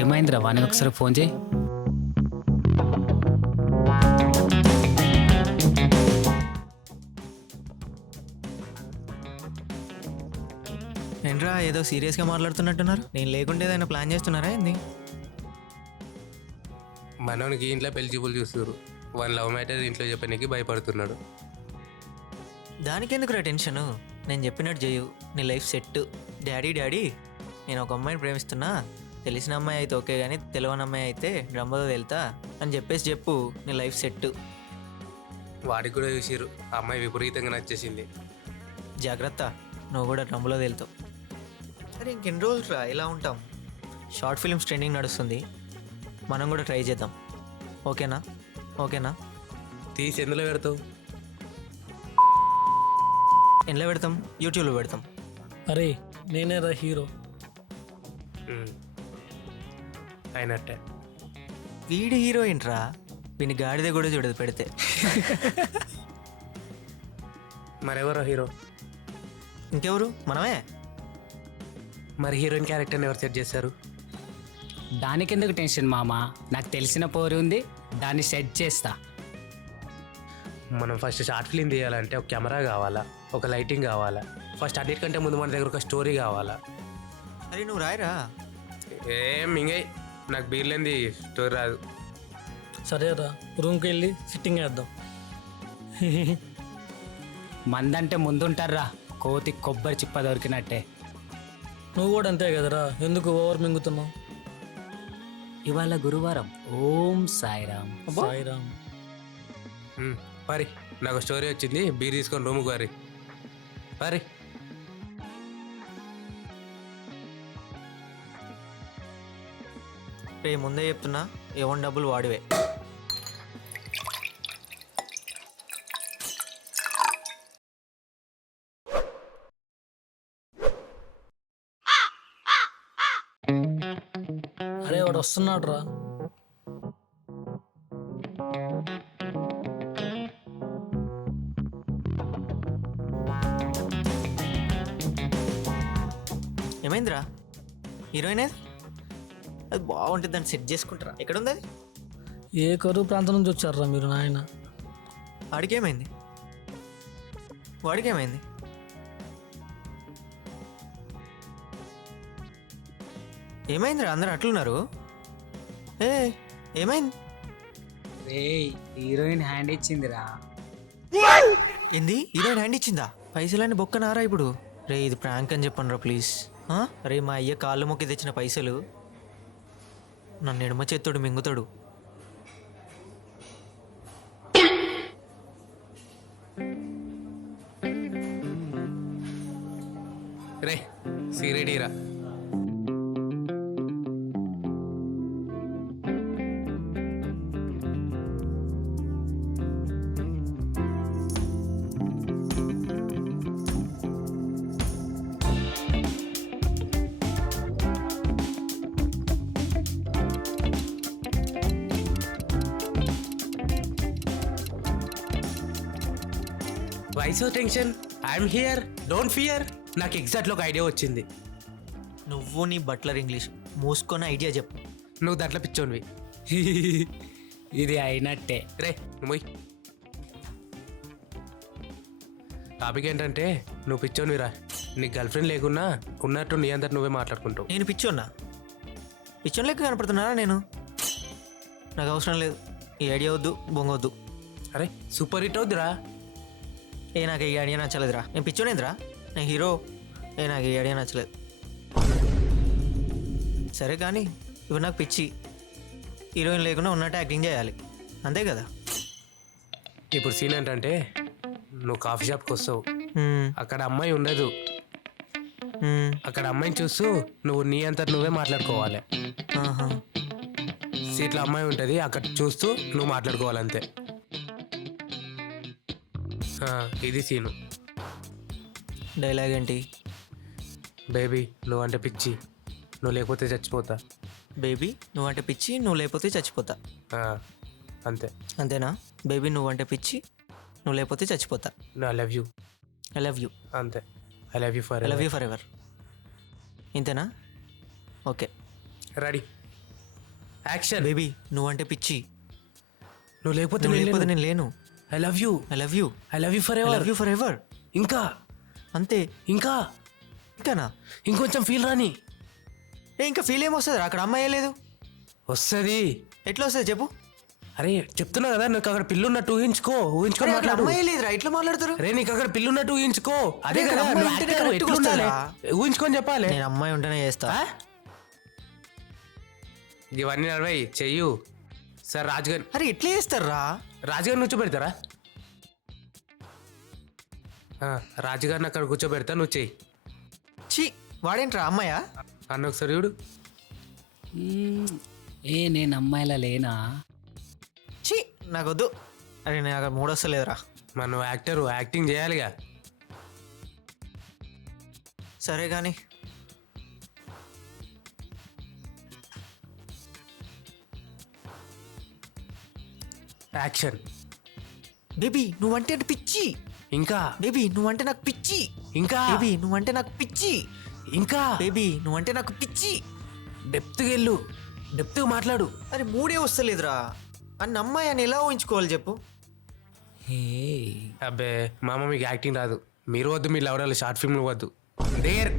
ఏమైందిరా వానికి ఒకసారి ఫోన్ చేయి. ఏంట్రా ఏదో సీరియస్గా మాట్లాడుతున్నట్టున్నారు? నేను లేకుంటే ఏదైనా ప్లాన్ చేస్తున్నారా ఏంది? మనోనికి ఇంట్లో పెళ్లి చూపులు చూస్తున్నారు. వన్ లవ్ మ్యాటర్ ఇంట్లో చెప్పడానికి భయపడుతున్నాడు. దానికెందుకురా టెన్షను? నేను చెప్పినట్టు చేయు, నీ లైఫ్ సెట్. డాడీ నేను ఒక అమ్మాయిని ప్రేమిస్తున్నా, తెలిసిన అమ్మాయి అయితే ఓకే కానీ తెలియని అమ్మాయి అయితే డ్రమ్బతో వెళ్తా అని చెప్పు, నీ లైఫ్ సెట్. వాడికి కూడా చూసిరు, అమ్మాయి విపరీతంగా నచ్చేసింది. జాగ్రత్త, నువ్వు కూడా డ్రమ్ములో వెళ్తావు. సరే ఇంకెన్ని రోజులు రా ఇలా ఉంటాం? షార్ట్ ఫిల్మ్స్ ట్రెండింగ్ నడుస్తుంది, మనం కూడా ట్రై చేద్దాం. ఓకేనా? తీసి ఎందులో పెడతావు? ఎందులో పెడతాం? యూట్యూబ్లో పెడతాం. అరే నేనే రా హీరో. అయినట్టే. వీడి హీరోయిన్ రా, వీని గాడిద కూడా చూడదు పెడితే. మరెవరో హీరో? ఇంకెవరు? మనమే. మరి హీరోయిన్ క్యారెక్టర్ని ఎవరు సెట్ చేశారు? దానికెందుకు టెన్షన్ మామ, నాకు తెలిసిన పోరి ఉంది, దాన్ని సెట్ చేస్తా. మనం ఫస్ట్ షార్ట్ ఫిల్మ్ తీయాలంటే ఒక కెమెరా కావాలా, ఒక లైటింగ్ కావాలా. ఫస్ట్ అన్నిటికంటే ముందు మన దగ్గర ఒక స్టోరీ కావాలా. అరే నువ్వు రాయరా. ఏం మింగై, నాకు బీర్లేంది స్టోరీ రాదు. సరే రా, రూమ్కి వెళ్ళి సిట్టింగ్ వేద్దాం. మందంటే ముందుంటారా, కోతి కొబ్బరి చిప్ప దొరికినట్టే. నువ్వు కూడా అంతే కదరా, ఎందుకు ఓవర్ మింగుతున్నావు? ఇవాళ గురువారం. ఓం సాయిరామ్. సాయిరామ్. పరి, నాకు స్టోరీ వచ్చింది, బీర్ తీసుకొని రూమ్కి వారి పరి. రే ముందే చెప్తున్నా, ఏమన్నా డబ్బులు వాడివే. అరే వాడు వస్తున్నాడు రా. ఏమైందిరా? హీరోయిన్ అది బాగుంటుంది, దాన్ని సెట్ చేసుకుంటారా? ఎక్కడుంది అది? ఏ కరువు ప్రాంతం నుంచి వచ్చారా మీరు నాయన? వాడికేమైంది? ఏమైందిరా? అందరు అట్లున్నారు. ఏమైంది? రేయ్, హీరోయిన్ హ్యాండ్ ఇచ్చిందిరా. ఏంది? హీరోయిన్ హ్యాండ్ ఇచ్చిందా? పైసలన్నీ బొక్కనారా ఇప్పుడు? రే ఇది ప్రాంక్ అని చెప్పండి రా ప్లీజ్. రే మా అయ్య కాళ్ళు మొక్కి తెచ్చిన పైసలు నన్ను ఎడమ చేత్తోడు మింగుతాడు. రే సిగరెడీరా. Why so tension? I'm here, don't fear. నాకు ఎగ్జాక్ట్లో ఒక ఐడియా వచ్చింది. నువ్వు నీ బట్లర్ ఇంగ్లీష్ మూసుకొని ఐడియా చెప్పు. నువ్వు దాంట్లో పిచ్చోనివి. ఇది అయినట్టే. రే నువ్వు టాపిక్ ఏంటంటే, నువ్వు పిచ్చోనివిరా. నీ గర్ల్ ఫ్రెండ్ లేకున్నా ఉన్నట్టు నీ అంతటి నువ్వే మాట్లాడుకుంటావు. నేను పిచ్చోన్నా? పిచ్చోన్ లెక్క కనపడుతున్నానా నేను? నాకు అవసరం లేదు, ఈ ఐడియా వద్దు, బొంగొద్దు. అరే సూపర్ హిట్ అవుద్దిరా. నాకు ఈ ఐడియా నచ్చలేదురా. నేను పిచ్చోనేదిరా, నేను హీరో. నాకు ఈ ఐడియా నచ్చలేదు. సరే కానీ ఇప్పుడు నాకు పిచ్చి, హీరోయిన్ లేకుండా ఉన్నట్టు యాక్టింగ్ చేయాలి, అంతే కదా? ఇప్పుడు సీన్ ఏంటంటే, నువ్వు కాఫీ షాప్కి వస్తావు, అక్కడ అమ్మాయి ఉండదు. అక్కడ అమ్మాయిని చూస్తూ నువ్వు నీ అంతటి నువ్వే మాట్లాడుకోవాలి. సీట్లో అమ్మాయి ఉంటుంది, అక్కడ చూస్తూ నువ్వు మాట్లాడుకోవాలంతే. ఇది సీను. డైలాగ్ ఏంటి? బేబీ నువ్వంటే పిచ్చి, నువ్వు లేకపోతే చచ్చిపోతా. బేబీ నువ్వంటే పిచ్చి, నువ్వు లేకపోతే చచ్చిపోతా. అంతే. అంతేనా? బేబీ నువ్వంటే పిచ్చి, నువ్వు లేకపోతే చచ్చిపోతా. I love you. I love you. అంతే. I love you for I love you for ever. ఇంతేనా? Okay ready action. బేబీ నువ్వంటే పిచ్చి. నువ్వు లేకపోతే నువ్వు నేను లేకపోతే లేను. నేను లేను. I love you. I love you. I love you for I ever. Love you for ever. ఇంకా అంతే. ఇంకా ఇంకానా? ఇంకొంచెం ఫీల్ రాని. ఇంకా ఫీల్ ఏమొస్తుంది? అక్కడ అమ్మాయి లేదు. వస్తుంది. ఎట్లా వస్తుంది చెప్పు? అరే చెప్తున్నా కదా, నీకు అక్కడ పిల్లున్నట్టు ఊహించుకొని అక్కడ మాట్లాడు. అమ్మాయి లేదురా, ఎట్లా మాట్లాడతారు? అరే నీకు అక్కడ పిల్లున్నట్టు ఊహించుకో. అదే అక్కడ కదా అమ్మాయి నువ్వు ఉంటేనే actor, correct గా ఎట్లుండాలి? వస్తుందా? ఊహించుకొని చెప్పాలి. నేను అమ్మాయి ఉంటేనే చేస్తా. ఆ? ఇవన్నీ నడవై చెయ్యు సార్. రాజుగారి అరే ఎట్లా చేస్తారా? రాజుగారిని కూర్చోబెడతారా? రాజుగారిని అక్కడ కూర్చోబెడతా, నువ్వు చెయ్యి. ఛీ వాడేంట్రా అమ్మాయా? అన్న ఒకసారి చూడు. నేను అమ్మాయిలా లేనా? ఛీ నాకొద్దు. అరే నేను అక్కడ మూడొస్తలేదురా. మరి నువ్వు యాక్టర్, యాక్టింగ్ చేయాలిగా. సరే కానీ యాక్షన్. బేబీ నువ్వంటే నాకు పిచ్చి. ఇంకా బేబీ నువ్వంటే నాకు పిచ్చి. ఇంకా బేబీ నువ్వంటే నాకు పిచ్చి. ఇంకా బేబీ నువ్వంటే నాకు పిచ్చి. డెప్త్కి వెళ్ళు, డెప్త్గా మాట్లాడు. అరే మూడే వస్తలేదురా. అన్న అమ్మాయి అని ఎలా ఊహించుకోవాలి చెప్పు? హే అబ్బే మామ మీకు యాక్టింగ్ రాదు. మీరు వద్దు, మీ లవడాలు షార్ట్ ఫిల్మ్లు వద్దు. డేర్